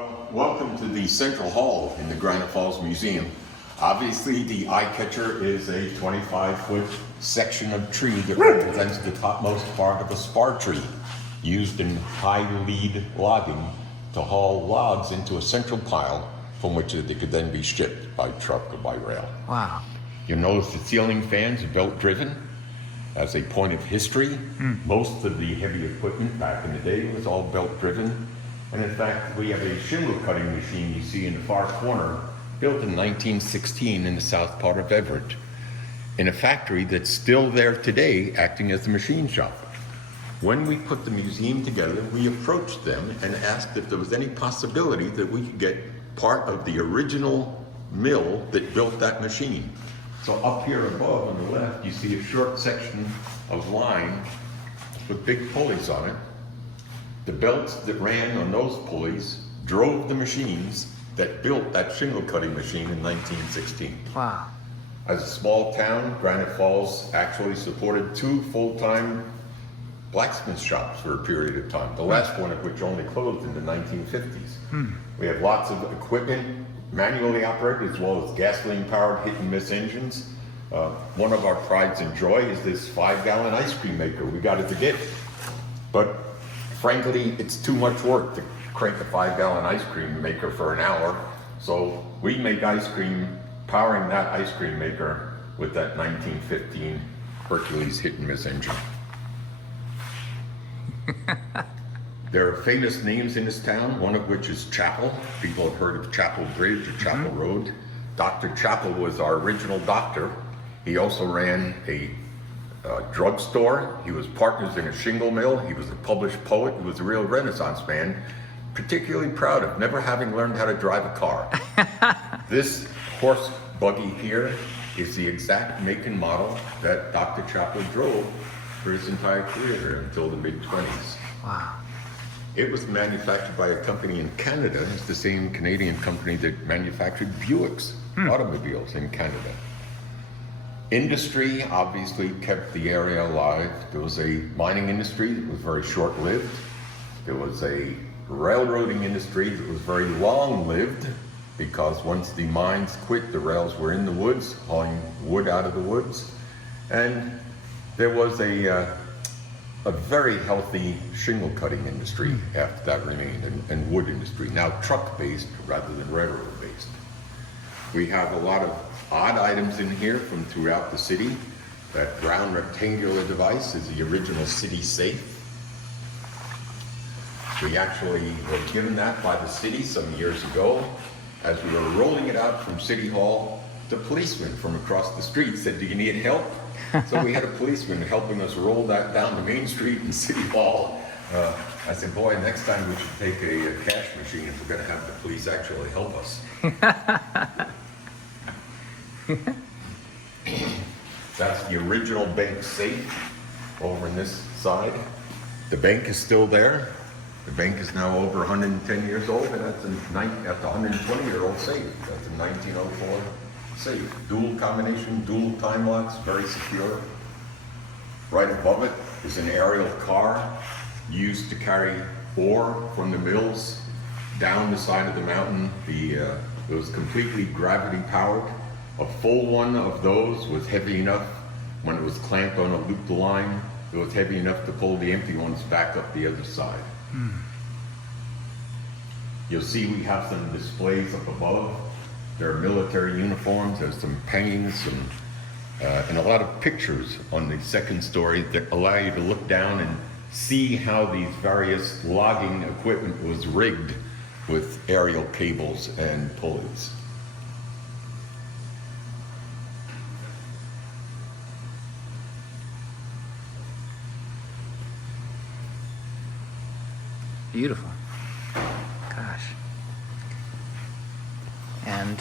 Well, welcome to the Central Hall in the Granite Falls Museum. Obviously, the eye catcher is a 25-foot section of tree that represents the topmost part of a spar tree, used in high lead logging to haul logs into a central pile from which they could then be shipped by truck or by rail. Wow. You'll notice the ceiling fans are belt-driven. As a point of history, most of the heavy equipment back in the day was all belt-driven. And in fact, we have a shingle cutting machine you see in the far corner, built in 1916 in the south part of Everett, in a factory that's still there today, acting as the machine shop. When we put the museum together, we approached them and asked if there was any possibility that we could get part of the original mill that built that machine. So up here above on the left, you see a short section of line with big pulleys on it. The belts that ran on those pulleys drove the machines that built that shingle cutting machine in 1916. Wow. As a small town, Granite Falls actually supported 2 full-time blacksmith shops for a period of time, the last one of which only closed in the 1950s. We have lots of equipment, manually operated as well as gasoline-powered hit-and-miss engines. One of our prides and joy is this 5-gallon ice cream maker. We got it to get, but frankly, it's too much work to crank a 5-gallon ice cream maker for an hour. So we make ice cream, powering that ice cream maker with that 1915 Hercules hit-and-miss engine. There are famous names in this town, one of which is Chapel. People have heard of Chapel Bridge or Chapel Road. Dr. Chapel was our original doctor. He also ran a drugstore. He was partners in a shingle mill. He was a published poet. He was a real Renaissance man, particularly proud of never having learned how to drive a car. This horse buggy here is the exact make and model that Dr. Chapel drove for his entire career until the mid-20s. Wow. It was manufactured by a company in Canada. It's the same Canadian company that manufactured Buicks automobiles in Canada. Industry obviously kept the area alive. There was a mining industry that was very short-lived. There was a railroading industry that was very long-lived, because once the mines quit, the rails were in the woods, hauling wood out of the woods. And there was a very healthy shingle cutting industry after that remained, and wood industry, now truck-based rather than railroad-based. We have a lot of odd items in here from throughout the city. That brown rectangular device is the original city safe. We actually were given that by the city some years ago. As we were rolling it out from City Hall, the policeman from across the street said, "Do you need help?" So we had a policeman helping us roll that down to Main Street and City Hall. I said, boy, next time we should take a cash machine if we're going to have the police actually help us. That's the original bank safe over in this side. The bank is still there. The bank is now over 110 years old, and that's a 120-year-old safe. That's a 1904 safe. Dual combination, dual time locks, very secure. Right above it is an aerial car used to carry ore from the mills down the side of the mountain. It was completely gravity powered. A full one of those was heavy enough, when it was clamped on a looped line, it was heavy enough to pull the empty ones back up the other side. You'll see we have some displays up above. There are military uniforms, there's some paintings, and a lot of pictures on the second story that allow you to look down and see how these various logging equipment was rigged with aerial cables and pulleys. Beautiful. Gosh. And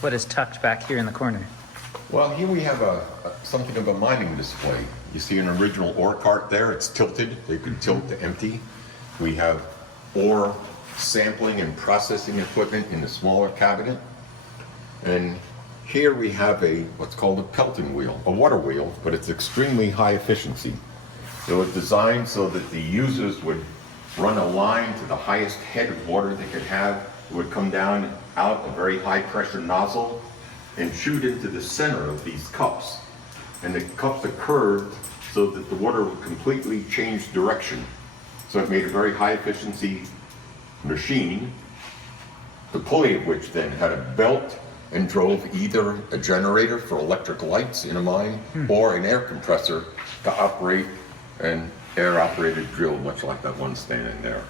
what is tucked back here in the corner? Well, here we have something of a mining display. You see an original ore cart there. It's tilted. You can tilt to empty. We have ore sampling and processing equipment in the smaller cabinet. And here we have what's called a pelting wheel, a water wheel, but it's extremely high efficiency. It was designed so that the users would run a line to the highest head of water they could have. It would come down out a very high pressure nozzle and shoot into the center of these cups. And the cups are curved so that the water would completely change direction. So it made a very high efficiency machine, the pulley of which then had a belt and drove either a generator for electric lights in a mine or an air compressor to operate an air operated drill, much like that one standing there.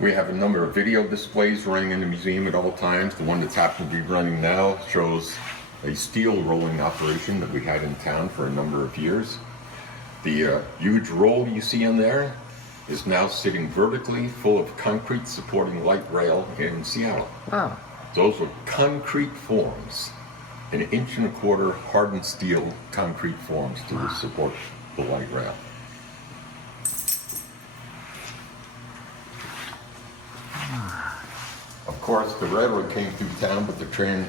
We have a number of video displays running in the museum at all times. The one that's happened to be running now shows a steel rolling operation that we had in town for a number of years. The huge roll you see in there is now sitting vertically full of concrete supporting light rail in Seattle. Wow. Those were concrete forms, 1.25 inch hardened steel concrete forms to support the light rail. Of course, the railroad came through town, but the train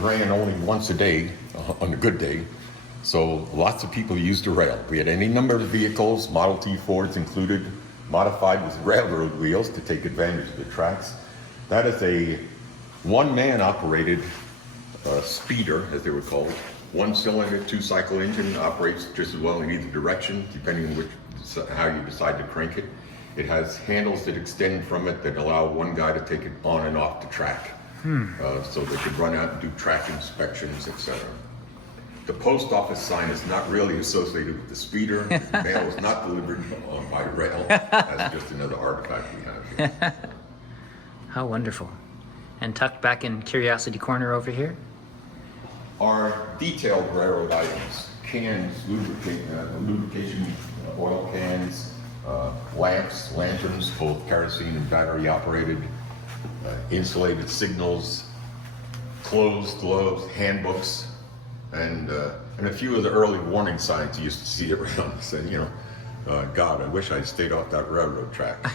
ran only once a day, on a good day, so lots of people used the rail. We had any number of vehicles, Model T Fords included, modified with railroad wheels to take advantage of the tracks. That is a one-man operated speeder, as they were called. One cylinder, 2-cycle engine, operates just as well in either direction, depending on how you decide to crank it. It has handles that extend from it that allow one guy to take it on and off the track. So they could run out and do track inspections, etc. The post office sign is not really associated with the speeder. The mail is not delivered by rail. That's just another artifact we have here. How wonderful. And tucked back in Curiosity Corner over Are detailed railroad items, cans, lubrication, oil cans, lamps, lanterns, both kerosene and battery operated, insulated signals, clothes, gloves, handbooks, and a few of the early warning signs you used to see around saying, God, I wish I'd stayed off that railroad track.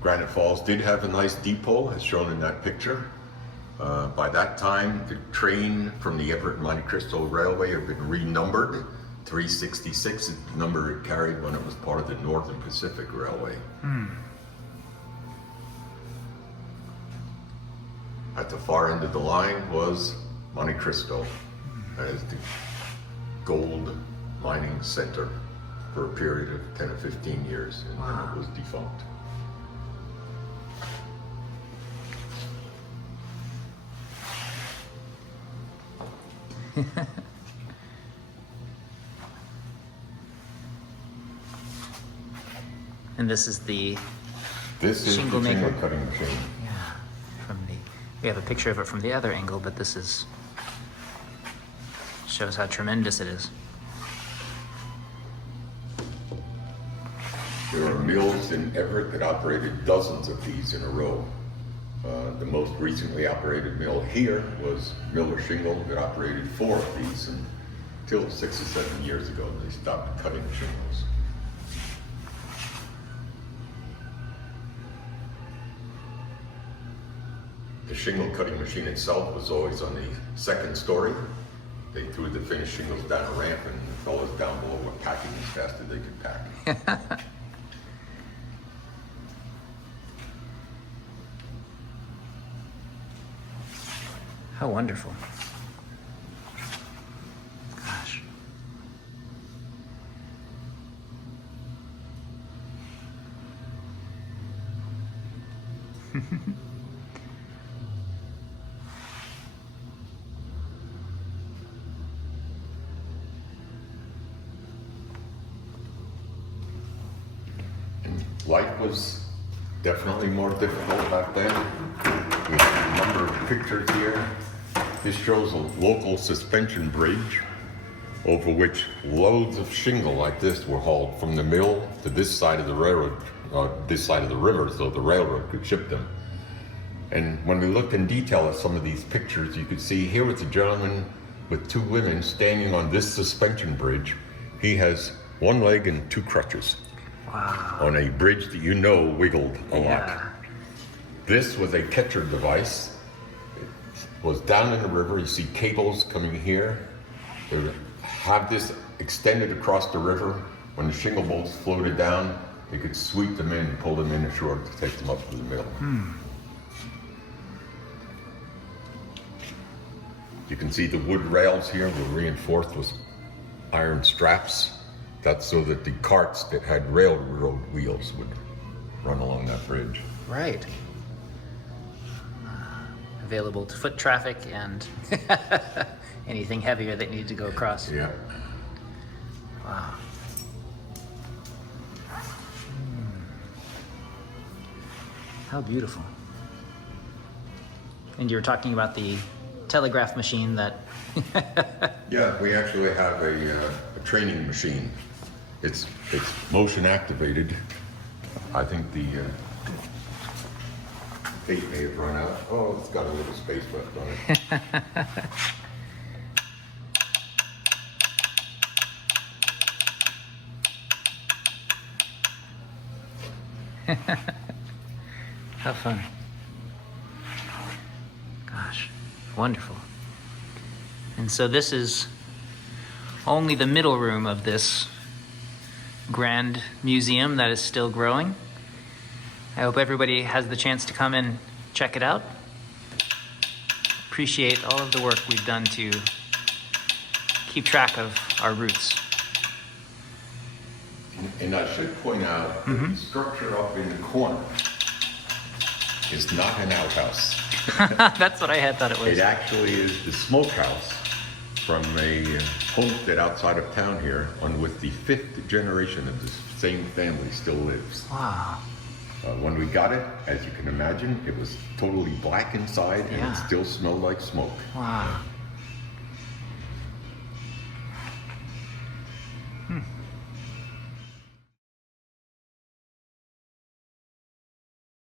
Granite Falls did have a nice depot, as shown in that picture. By that time, the train from the Everett Monte Cristo Railway had been renumbered. 366 is the number it carried when it was part of the Northern Pacific Railway. At the far end of the line was Monte Cristo as the gold mining center for a period of 10 or 15 years, and then it was defunct. And this is the Shingle maker? shingle cutting machine. We have a picture of it from the other angle, but this shows how tremendous it is. There are mills in Everett that operated dozens of these in a row. The most recently operated mill here was Miller Shingle that operated 4 of these until 6 or 7 years ago. They stopped cutting shingles. The shingle cutting machine itself was always on the 2nd story. They threw the finished shingles down a ramp, and the fellows down below were packing as fast as they could pack. How wonderful. Gosh. Life was definitely more difficult back then. We have a number of pictures here. This shows a local suspension bridge over which loads of shingle like this were hauled from the mill to this side of the railroad, this side of the river, so the railroad could ship them. And when we looked in detail at some of these pictures, you could see here was a gentleman with 2 women standing on this suspension bridge. He has 1 leg and 2 crutches. Wow. On a bridge that wiggled a lot. This was a catcher device. It was down in the river. You see cables coming here. They're have this extended across the river. When the shingle bolts floated down, they could sweep them in and pull them in ashore to take them up to the mill. You can see the wood rails here were reinforced with iron straps. That's so that the carts that had railroad wheels would run along that bridge. Right. Available to foot traffic and anything heavier that needed to go across. Yeah. Wow. How beautiful. And you were talking about the telegraph machine that... Yeah, we actually have a training machine. It's motion activated. I think the tape may have run out. Oh, it's got a little space left on it. How fun. Gosh, wonderful. And so this is only the middle room of this grand museum that is still growing. I hope everybody has the chance to come and check it out. Appreciate all of the work we've done to keep track of our roots. And I should point out that the structure up in the corner is not an outhouse. That's what I had thought it was. It actually is the smokehouse from a homestead outside of town here, on with the 5th generation of this same family still lives. Wow. When we got it, as you can imagine, it was totally black inside and Yeah. it still smelled like smoke. Wow.